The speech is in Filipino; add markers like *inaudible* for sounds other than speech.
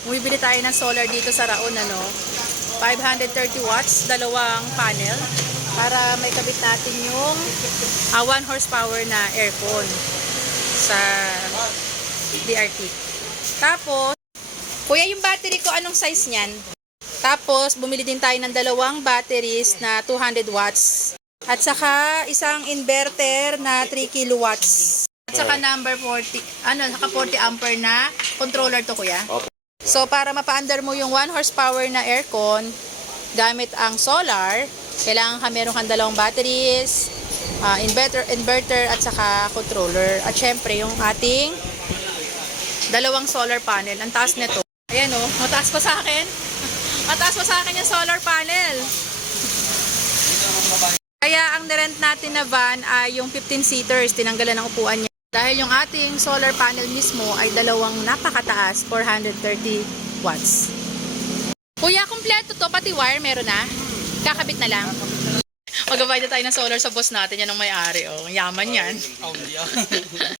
Bumibili tayo ng solar dito sa Raon, ano? 530 watts, dalawang panel para may kabit natin yung ah, 1 horsepower na aircon sa DRT. Tapos, kuya yung battery ko, anong size niyan? Tapos, bumili din tayo ng dalawang batteries na 200 watts. At saka, isang inverter na 3 kilowatts. At saka number 40, ano, saka 40 ampere na controller to, kuya. So, para mapaandar mo yung 1 horsepower na aircon, gamit ang solar, kailangan ka meron kang dalawang batteries, ah, inverter, inverter, at saka controller. At syempre, yung ating dalawang solar panel. Ang taas nito. Ayan o, mataas pa sa akin. *laughs* Mataas pa sa akin yung solar panel. Kaya ang nirent natin na van ay yung 15 seaters, tinanggalan ng upuan niya. Dahil yung ating solar panel mismo ay dalawang napakataas, 430 watts. Kuya, kumpleto to, pati wire meron na. Kakabit na lang. Magbabayad na tayo ng solar sa boss natin, yan ang may-ari. Oh. Yaman yan. Oh, hindi ah.